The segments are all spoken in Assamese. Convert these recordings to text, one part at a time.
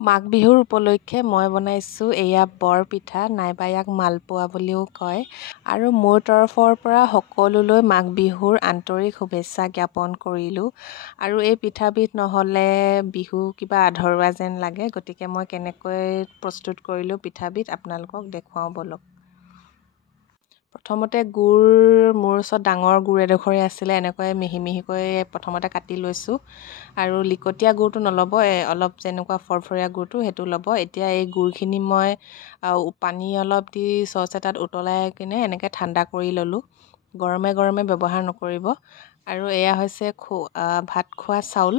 মাঘ বিহুৰ উপলক্ষে মই বনাইছোঁ এয়া বৰ পিঠা নাইবা ইয়াক মালপোৱা বুলিও কয় আৰু মোৰ তৰফৰ পৰা সকলোলৈ মাঘ বিহুৰ আন্তৰিক শুভেচ্ছা জ্ঞাপন কৰিলোঁ আৰু এই পিঠাবিধ নহ'লে বিহু কিবা আধৰুৱা যেন লাগে, গতিকে মই কেনেকৈ প্ৰস্তুত কৰিলোঁ পিঠাবিধ আপোনালোকক দেখুৱাওঁ ব'লক। প্ৰথমতে গুড় মোৰ ওচৰত ডাঙৰ গুড় এডোখৰে আছিলে, এনেকৈ মিহি মিহিকৈ প্ৰথমতে কাটি লৈছোঁ আৰু লিকটীয়া গুড়টো নল'ব, অলপ যেনেকুৱা ফৰফৰীয়া গুড়টো সেইটো ল'ব। এতিয়া এই গুড়খিনি মই পানী অলপ দি চচ এটাত উতলাই কিনে এনেকৈ ঠাণ্ডা কৰি ল'লোঁ। গৰমে গৰমে ব্যৱহাৰ নকৰিব। আৰু এয়া হৈছে ভাত খোৱা চাউল,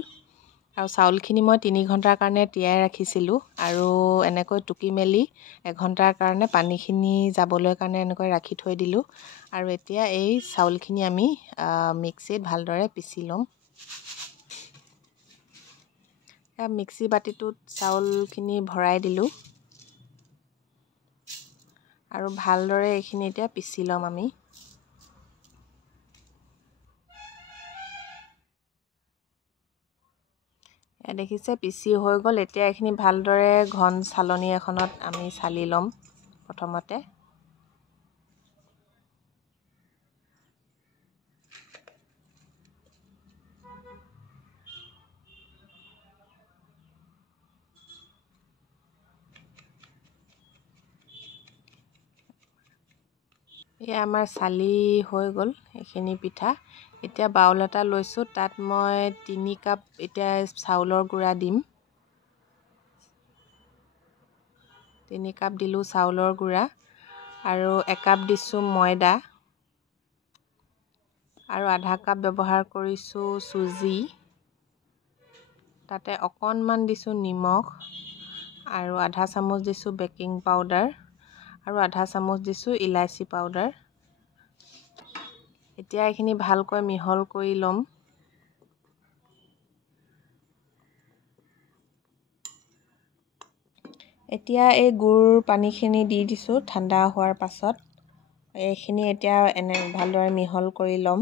আৰু চাউলখিনি মই 3 ঘণ্টাৰ কাৰণে তিয়াই ৰাখিছিলোঁ আৰু এনেকৈ টুকি মেলি এঘণ্টাৰ কাৰণে পানীখিনি যাবলৈ কাৰণে এনেকৈ ৰাখি থৈ দিলোঁ। আৰু এতিয়া এই চাউলখিনি আমি মিক্সিত ভালদৰে পিচি ল'ম। মিক্সি বাতিটোত চাউলখিনি ভৰাই দিলোঁ আৰু ভালদৰে এইখিনি এতিয়া পিচি ল'ম আমি। দেখিছে পিচি হৈ গ'ল। এতিয়া এইখিনি ভালদৰে ঘন চালনী এখনত আমি চালি ল'ম প্ৰথমতে। এয়া আমাৰ চালি হৈ গ'ল এইখিনি পিঠা। এতিয়া বাউল এটা লৈছোঁ, তাত মই 3 কাপ এতিয়া চাউলৰ গুড়া দিম। 3 কাপ দিলোঁ চাউলৰ গুড়া আৰু 1 কাপ দিছোঁ ময়দা আৰু আধা কাপ ব্যৱহাৰ কৰিছোঁ চুজি। তাতে অকণমান দিছোঁ নিমখ আৰু আধা চামুচ দিছোঁ বেকিং পাউডাৰ আৰু আধা চামুচ দিছোঁ ইলাচি পাউডাৰ। এতিয়া এইখিনি ভালকৈ মিহল কৰি ল'ম। এতিয়া এই গুড় পানীখিনি দি দিছোঁ ঠাণ্ডা হোৱাৰ পাছত। এইখিনি এতিয়া ভালদৰে মিহল কৰি ল'ম।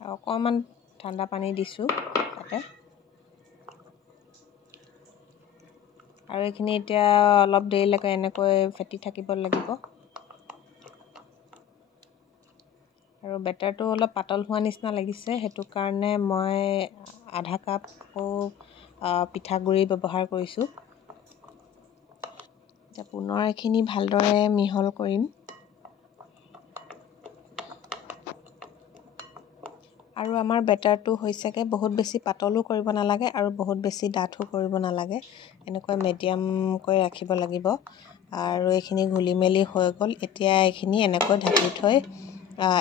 অকণমান ঠাণ্ডা পানী দিছোঁ তাতে। আৰু এইখিনি এতিয়া অলপ দেৰিলৈকে এনেকৈ ফেটি থাকিব লাগিব। আৰু বেটাৰটো অলপ পাতল হোৱা নিচিনা লাগিছে, সেইটো কাৰণে মই আধা কাপ পিঠাগুড়ি ব্যৱহাৰ কৰিছোঁ। এতিয়া পুনৰ এইখিনি ভালদৰে মিহল কৰিম। আৰু আমাৰ বেটাৰটো হৈছেগৈ, বহুত বেছি পাতলো কৰিব নালাগে আৰু বহুত বেছি ডাঠো কৰিব নালাগে, এনেকৈ মিডিয়ামকৈ ৰাখিব লাগিব। আৰু এইখিনি ঘুলি মেলি হৈ গ'ল। এতিয়া এইখিনি এনেকৈ ঢাকি থৈ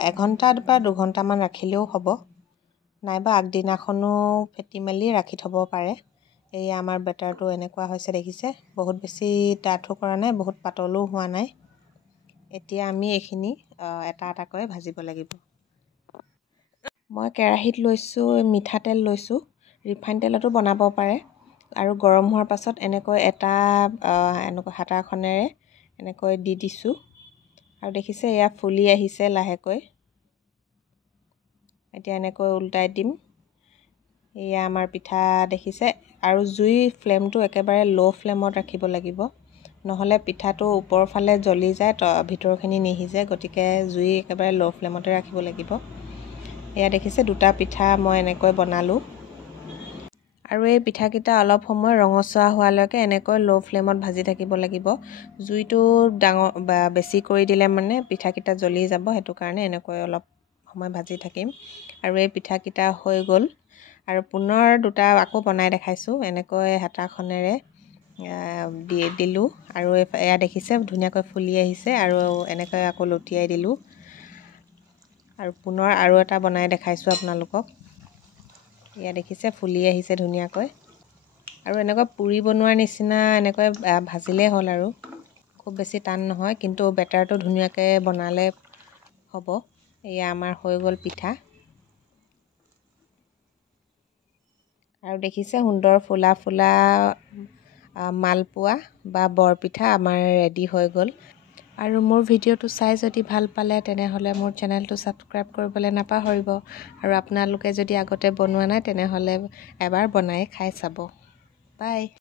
1 ঘণ্টা বা 2 ঘণ্টামান ৰাখিলেও হ'ব, নাইবা আগদিনাখনো ফেটি মেলি ৰাখি থ'ব পাৰে। এয়া আমাৰ বেটাৰটো এনেকুৱা হৈছে দেখিছে, বহুত বেছি ডাঠো কৰা নাই, বহুত পাতলো হোৱা নাই। এতিয়া আমি এইখিনি এটা এটাকৈ ভাজিব লাগিব। মই কেৰাহীত লৈছোঁ মিঠাতেল লৈছোঁ, ৰিফাইন তেলতো বনাব পাৰে। আৰু গৰম হোৱাৰ পাছত এনেকৈ এনেকৈ হাতাখনেৰে এনেকৈ দি দিছোঁ আৰু দেখিছে এয়া ফুলি আহিছে লাহেকৈ। এতিয়া এনেকৈ উল্টাই দিম। এয়া আমাৰ পিঠা দেখিছে। আৰু জুইৰ ফ্লেমটো একেবাৰে ল' ফ্লেমত ৰাখিব লাগিব, নহ'লে পিঠাটো ওপৰৰ ফালে জ্বলি যায়, ভিতৰখিনি নিসিজে, গতিকে জুই একেবাৰে ল' ফ্লেমতে ৰাখিব লাগিব। এয়া দেখিছে 2টা পিঠা মই এনেকৈ বনালোঁ। আৰু এই পিঠাকেইটা অলপ সময় ৰঙচুৱা হোৱালৈকে এনেকৈ ল' ফ্লেমত ভাজি থাকিব লাগিব। জুইটো বেছি কৰি দিলে মানে পিঠাকেইটা জ্বলি যাব, সেইটো কাৰণে এনেকৈ অলপ সময় ভাজি থাকিম। আৰু এই পিঠাকেইটা হৈ গ'ল। আৰু পুনৰ 2টা আকৌ বনাই দেখাইছোঁ, এনেকৈ হেতাখনেৰে দিলোঁ আৰু এয়া দেখিছে ধুনীয়াকৈ ফুলি আহিছে আৰু এনেকৈ আকৌ লুটিয়াই দিলোঁ। আৰু পুনৰ আৰু এটা বনাই দেখাইছোঁ আপোনালোকক। এয়া দেখিছে ফুলি আহিছে ধুনীয়াকৈ। আৰু এনেকৈ পুৰি বনোৱাৰ নিচিনা এনেকৈ ভাজিলেই হ'ল আৰু খুব বেছি টান নহয়, কিন্তু বেটাৰটো ধুনীয়াকৈ বনালে হ'ব। এয়া আমাৰ হৈ গ'ল পিঠা। আৰু দেখিছে সুন্দৰ ফুলা ফুলা মালপোৱা বা বৰপিঠা আমাৰ ৰেডি হৈ গ'ল। আৰু মোৰ ভিডিঅ'টো চাই যদি ভাল পালে তেনেহ'লে মোৰ চেনেলটো ছাবস্ক্ৰাইব কৰিবলৈ নাপাহৰিব আৰু আপোনালোকে যদি আগতে বনোৱা নাই তেনেহ'লে এবাৰ বনাই খাই চাব বাই